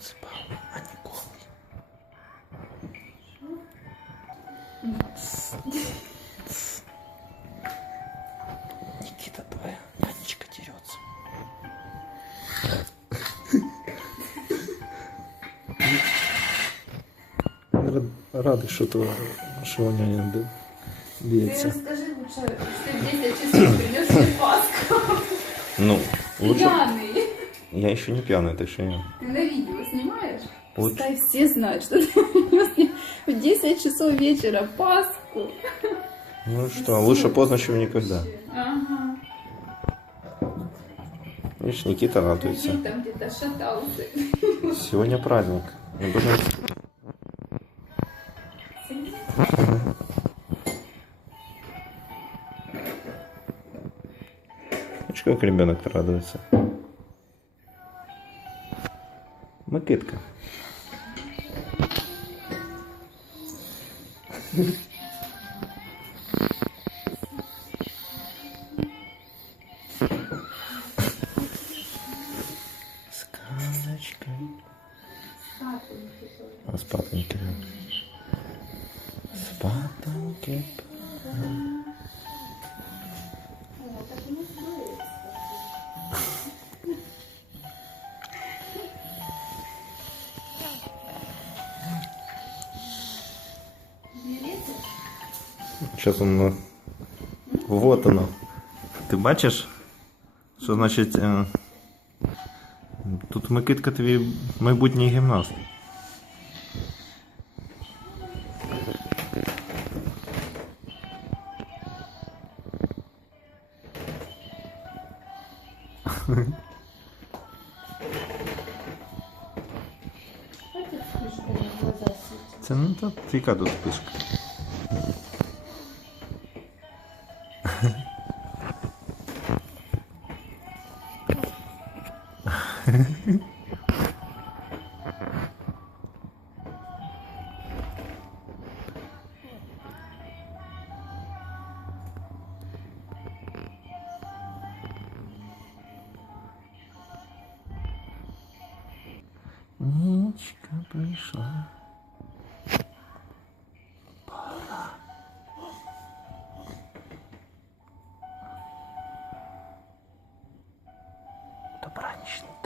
спал, а не голый. Никита, твоя нянечка дерется. Радий, що то, що няня Ты б'ється. расскажи лучше, что в 10 часов принес мне Пасху. Ну, лучше. Пьяный. Я еще не пьяный, так что я. Ты на видео снимаешь? Лучше. Пускай все знают, что ты принес в 10 часов вечера Пасху. Ну что, лучше поздно, чем никогда. Ага. Видишь, Никита радуется. Там где-то шатался. Сегодня праздник. Мы должны... Видишь, как ребенок радуется. Макитка. Сказочка. А спатоньки. Спатоньки. Сейчас он... Вот оно. Ти бачиш? Що значить... е, Тут Микитка твій майбутній гімнаст. Це ну та яка тут спишка. Нічка прийшла. Добранічний.